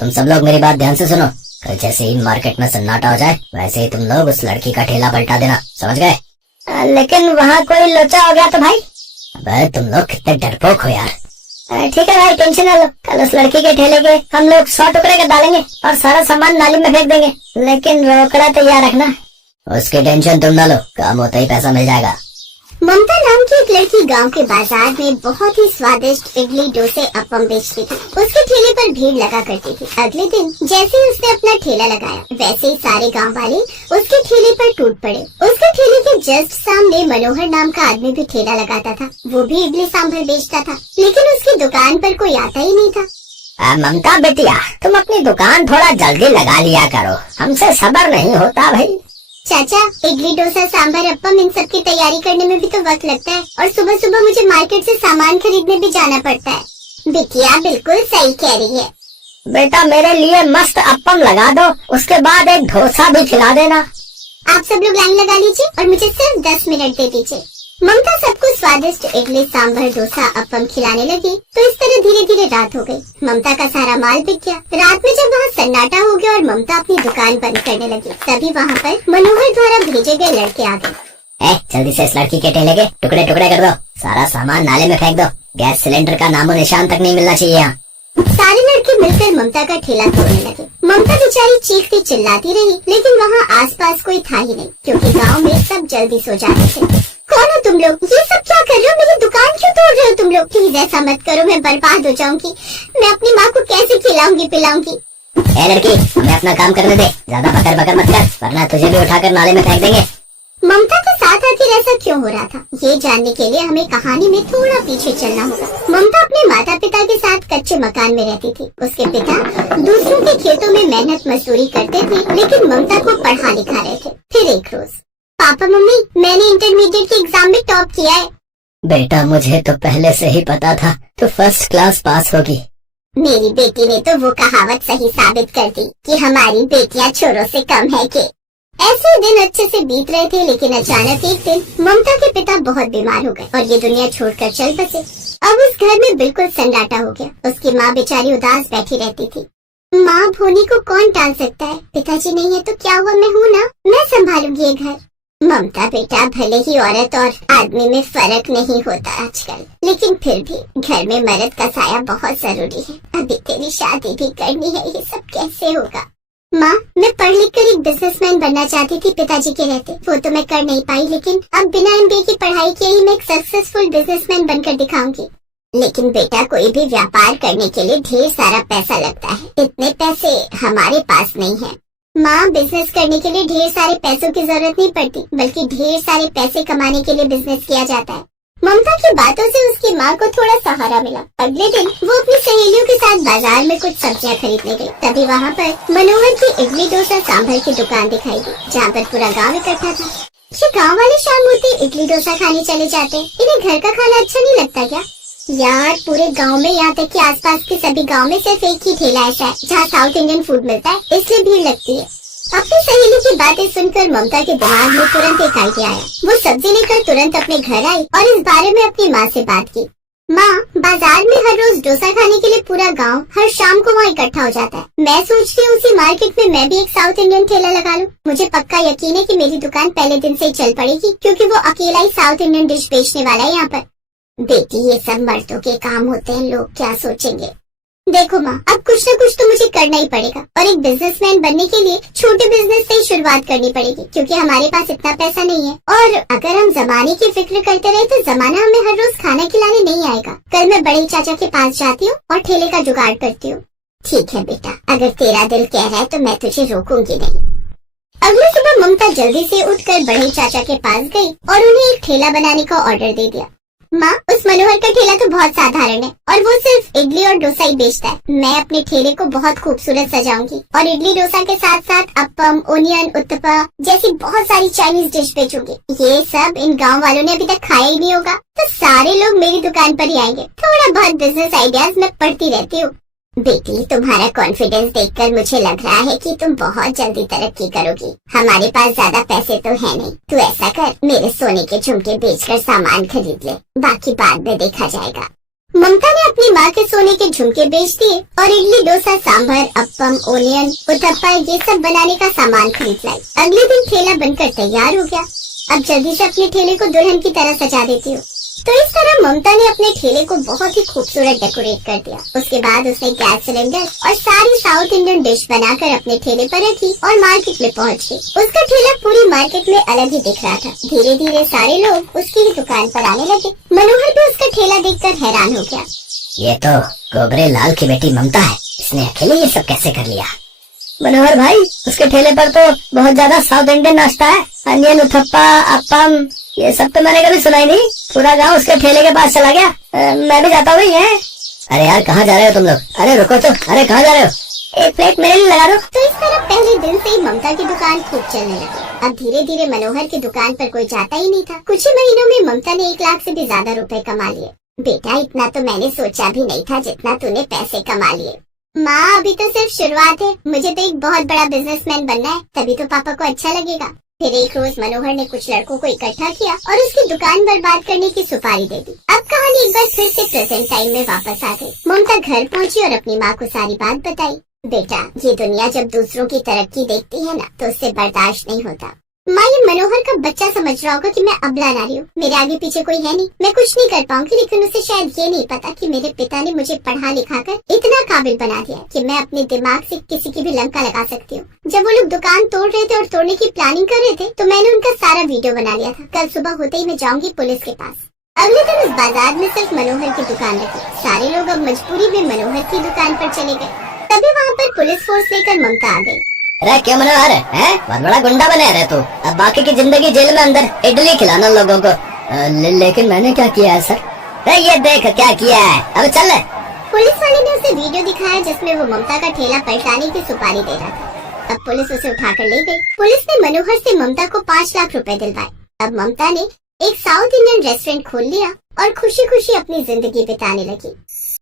तुम सब लोग मेरी बात ध्यान से सुनो। कल जैसे ही मार्केट में सन्नाटा हो जाए वैसे ही तुम लोग उस लड़की का ठेला पलटा देना, समझ गए? लेकिन वहाँ कोई लोचा हो गया तो भाई? अबे तुम लोग कितने डरपोक हो यार। ठीक है भाई, टेंशन ना लो। कल उस लड़की के ठेले के हम लोग 100 टुकड़े कर डालेंगे और सारा सामान नाली में फेंक देंगे, लेकिन रोकड़ा तैयार रखना। उसकी टेंशन तुम ना लो, काम होता ही पैसा मिल जाएगा। ममता नाम की एक लड़की गांव के बाजार में बहुत ही स्वादिष्ट इडली, डोसे, अप्पम बेचती थी। उसके ठेले पर भीड़ लगा करती थी। अगले दिन जैसे ही उसने अपना ठेला लगाया वैसे ही सारे गांव वाले उसके ठेले पर टूट पड़े। उसके ठेले के जस्ट सामने मनोहर नाम का आदमी भी ठेला लगाता था। वो भी इडली सांभर बेचता था, लेकिन उसकी दुकान पर कोई आता ही नहीं था। ममता बेटिया, तुम अपनी दुकान थोड़ा जल्दी लगा लिया करो, हमसे सब्र नहीं होता भाई। चाचा, इडली, डोसा, सांभर, अप्पम इन सब की तैयारी करने में भी तो वक्त लगता है और सुबह सुबह मुझे मार्केट से सामान खरीदने भी जाना पड़ता है। बिटिया बिल्कुल सही कह रही है। बेटा मेरे लिए मस्त अप्पम लगा दो, उसके बाद एक डोसा भी खिला देना। आप सब लोग लाइन लगा लीजिए और मुझे सिर्फ 10 मिनट दे दीजिए। ममता सबको स्वादिष्ट इडली, सांभर, डोसा, अप्पम खिलाने लगी तो इस तरह धीरे धीरे रात हो गई। ममता का सारा माल बिक गया। रात में जब वहाँ सन्नाटा हो गया और ममता अपनी दुकान बंद करने लगी, तभी वहाँ पर मनोहर द्वारा भेजे गए लड़के आ गए। जल्दी से इस लड़की के ठेले के टुकड़े टुकड़े कर दो, सारा सामान नाले में फेंक दो। गैस सिलेंडर का नामो निशान तक नहीं मिलना चाहिए यहाँ। सारे लड़के मिलकर ममता का ठेला तोड़ने लगे। ममता बेचारी चीखती चिल्लाती रही, लेकिन वहाँ आसपास कोई था ही नहीं, क्योंकि गांव में सब जल्दी सो जाते थे। कौन हो तुम लोग? ये सब क्या कर रहे हो? मेरी दुकान क्यों तोड़ रहे हो तुम लोग? प्लीज ऐसा मत करो, मैं बर्बाद हो जाऊंगी। मैं अपनी माँ को कैसे खिलाऊंगी पिलाऊंगी? लड़की, हमें अपना काम करने दे, ज्यादा बकर बकर मत कर, वरना तुझे भी उठाकर नाले में फेंक देंगे। ममता के साथ आखिर ऐसा क्यों हो रहा था, ये जानने के लिए हमें कहानी में थोड़ा पीछे चलना होगा। ममता अपने माता पिता के साथ कच्चे मकान में रहती थी। उसके पिता दूसरों के खेतों में मेहनत मजदूरी करते थे, लेकिन ममता को पढ़ा लिखा रहे थे। फिर एक रोज, पापा मम्मी, मैंने इंटरमीडिएट के एग्जाम में टॉप किया है। बेटा मुझे तो पहले से ही पता था तू फर्स्ट क्लास पास होगी। मेरी बेटी ने तो वो कहावत सही साबित कर दी कि हमारी बेटियां छोरों से कम है के। ऐसे दिन अच्छे से बीत रहे थे, लेकिन अचानक एक दिन ममता के पिता बहुत बीमार हो गए और ये दुनिया छोड़कर चल बसे। अब उस घर में बिल्कुल सन्नाटा हो गया। उसकी माँ बेचारी उदास बैठी रहती थी। माँ होने को कौन टाल सकता है? पिताजी नहीं है तो क्या हुआ, मैं हूँ ना, मैं संभालूंगी ये घर। ममता बेटा, भले ही औरत और आदमी में फर्क नहीं होता आजकल, लेकिन फिर भी घर में मर्द का साया बहुत जरूरी है। अभी तेरी शादी भी करनी है, ये सब कैसे होगा? माँ, मैं पढ़ लिख कर एक बिजनेसमैन बनना चाहती थी पिताजी के रहते, वो तो मैं कर नहीं पाई, लेकिन अब बिना MBA की पढ़ाई के ही मैं एक सक्सेसफुल बिजनेसमैन बनकर दिखाऊंगी। लेकिन बेटा, कोई भी व्यापार करने के लिए ढेर सारा पैसा लगता है, इतने पैसे हमारे पास नहीं है। माँ, बिजनेस करने के लिए ढेर सारे पैसों की जरूरत नहीं पड़ती, बल्कि ढेर सारे पैसे कमाने के लिए बिजनेस किया जाता है। ममता की बातों से उसकी माँ को थोड़ा सहारा मिला। अगले दिन वो अपनी सहेलियों के साथ बाजार में कुछ सब्जियाँ खरीदने गई। तभी वहाँ पर मनोहर की इडली, डोसा, सांभर की दुकान दिखाई दी, जहाँ पर पूरा गांव इकट्ठा था। ये गांव वाले शाम होते इडली डोसा खाने चले जाते, इन्हें घर का खाना अच्छा नहीं लगता क्या? यार, पूरे गांव में, यहाँ तक कि आसपास के सभी गांव में सिर्फ एक ही ठेला ऐसा है जहाँ साउथ इंडियन फूड मिलता है, इसलिए भीड़ लगती है। अपनी सहेली की बातें सुनकर ममता के दिमाग में तुरंत एक आइडिया आया। वो सब्जी लेकर तुरंत अपने घर आई और इस बारे में अपनी माँ से बात की। माँ, बाजार में हर रोज डोसा खाने के लिए पूरा गांव हर शाम को वहाँ इकट्ठा हो जाता है। मैं सोचती हूँ उसी मार्केट में मैं भी एक साउथ इंडियन ठेला लगा लूँ। मुझे पक्का यकीन है कि मेरी दुकान पहले दिन से ही चल पड़ेगी, क्योंकि वो अकेला ही साउथ इंडियन डिश बेचने वाला है यहाँ पर। बेटी, ये सब मर्दों के काम होते हैं, लोग क्या सोचेंगे? देखो माँ, अब कुछ न कुछ तो मुझे करना ही पड़ेगा और एक बिजनेसमैन बनने के लिए छोटे बिजनेस से ही शुरुआत करनी पड़ेगी, क्योंकि हमारे पास इतना पैसा नहीं है। और अगर हम जमाने की फिक्र करते रहे तो जमाना हमें हर रोज खाना खिलाने नहीं आएगा। कल मैं बड़े चाचा के पास जाती हूँ और ठेले का जुगाड़ करती हूँ। ठीक है बेटा, अगर तेरा दिल कह रहा है तो मैं तुझे रोकूंगी नहीं। अगली सुबह ममता जल्दी से उठकर बड़े चाचा के पास गई और उन्हें एक ठेला बनाने का ऑर्डर दे दिया। माँ, उस मनोहर का ठेला तो बहुत साधारण है और वो सिर्फ इडली और डोसा ही बेचता है। मैं अपने ठेले को बहुत खूबसूरत सजाऊंगी और इडली डोसा के साथ साथ अप्पम, ओनियन, उत्तपा जैसी बहुत सारी चाइनीज डिश बेचूंगी। ये सब इन गांव वालों ने अभी तक खाया ही नहीं होगा, तो सारे लोग मेरी दुकान पर ही आएंगे। थोड़ा बहुत बिजनेस आइडियाज मैं पढ़ती रहती हूँ। बेटी, तुम्हारा कॉन्फिडेंस देखकर मुझे लग रहा है कि तुम बहुत जल्दी तरक्की करोगी। हमारे पास ज्यादा पैसे तो है नहीं, तू ऐसा कर, मेरे सोने के झुमके बेचकर सामान खरीद ले, बाकी बाद में देखा जाएगा। ममता ने अपनी माँ के सोने के झुमके बेच दिए और इडली, डोसा, सांभर, अप्पम, ओनियन, उत्तप्पा ये सब बनाने का सामान खरीद लाई। अगले दिन ठेला बनकर तैयार हो गया। अब जल्दी से अपने ठेले को दुल्हन की तरह सजा देती हूँ। तो इस तरह ममता ने अपने ठेले को बहुत ही खूबसूरत डेकोरेट कर दिया। उसके बाद उसने गैस सिलेंडर और सारी साउथ इंडियन डिश बनाकर अपने ठेले पर रखी और मार्केट में पहुंच गई। उसका ठेला पूरी मार्केट में अलग ही दिख रहा था। धीरे धीरे सारे लोग उसकी ही दुकान पर आने लगे। मनोहर भी उसका ठेला देखकर हैरान हो गया। ये तो गोगरे लाल की बेटी ममता है, इसने अकेले ये सब कैसे कर लिया? मनोहर भाई, उसके ठेले पर तो बहुत ज्यादा साउथ इंडियन नाश्ता है। अनियन, उत्तप्पा, अप्पम, ये सब तो मैंने कभी सुना ही नहीं। पूरा गांव उसके ठेले के पास चला गया। मैं भी जाता हूँ है। अरे यार कहाँ जा रहे हो तुम लोग? अरे रुको तो, अरे कहाँ जा रहे हो? एक प्लेट मेरे लिए लगा दो। तो इस तरह पहले दिन से ही ममता की दुकान खूब चलने लगी। अब धीरे धीरे मनोहर की दुकान पर कोई जाता ही नहीं था। कुछ ही महीनों में ममता ने 1 लाख से भी ज्यादा रुपए कमा लिए। बेटा, इतना तो मैंने सोचा भी नहीं था जितना तूने पैसे कमा लिए। माँ, अभी तो सिर्फ शुरुआत है। मुझे तो एक बहुत बड़ा बिजनेसमैन बनना है, तभी तो पापा को अच्छा लगेगा। फिर एक रोज मनोहर ने कुछ लड़कों को इकट्ठा किया और उसकी दुकान बर्बाद करने की सुपारी दे दी। अब कहानी एक बार फिर से प्रेजेंट टाइम में वापस आ गई। ममता घर पहुंची और अपनी माँ को सारी बात बताई। बेटा, ये दुनिया जब दूसरों की तरक्की देखती है ना, तो उससे बर्दाश्त नहीं होता। माँ, ये मनोहर का बच्चा समझ रहा होगा कि मैं अबला नारी हूँ। मेरे आगे पीछे कोई है नहीं, मैं कुछ नहीं कर पाऊंगी। लेकिन उसे शायद ये नहीं पता कि मेरे पिता ने मुझे पढ़ा लिखा कर इतना काबिल बना दिया कि मैं अपने दिमाग से किसी की भी लंका लगा सकती हूँ। जब वो लोग दुकान तोड़ रहे थे और तोड़ने की प्लानिंग कर रहे थे, तो मैंने उनका सारा वीडियो बना लिया था। कल सुबह होते ही मैं जाऊंगी पुलिस के पास। अगले दिन उस बाजार में सिर्फ मनोहर की दुकान रखी। सारे लोग अब मजबूरी में मनोहर की दुकान पर चले गए। तभी वहाँ पर पुलिस फोर्स लेकर ममता आ गई। अरे क्यों मनोहर है? बहुत बड़ा गुंडा बने रहे तू। अब बाकी की जिंदगी जेल में अंदर इडली खिलाना लोगों को। लेकिन मैंने क्या किया है सर? ये देख क्या किया है, अब चल। पुलिस वाले ने उसे वीडियो दिखाया जिसमें वो ममता का ठेला पलटाने की सुपारी दे रहा था। अब पुलिस उसे उठाकर ले गई। पुलिस ने मनोहर से ममता को 5 लाख रुपए दिलवाए। अब ममता ने एक साउथ इंडियन रेस्टोरेंट खोल लिया और खुशी खुशी अपनी जिंदगी बिताने लगी।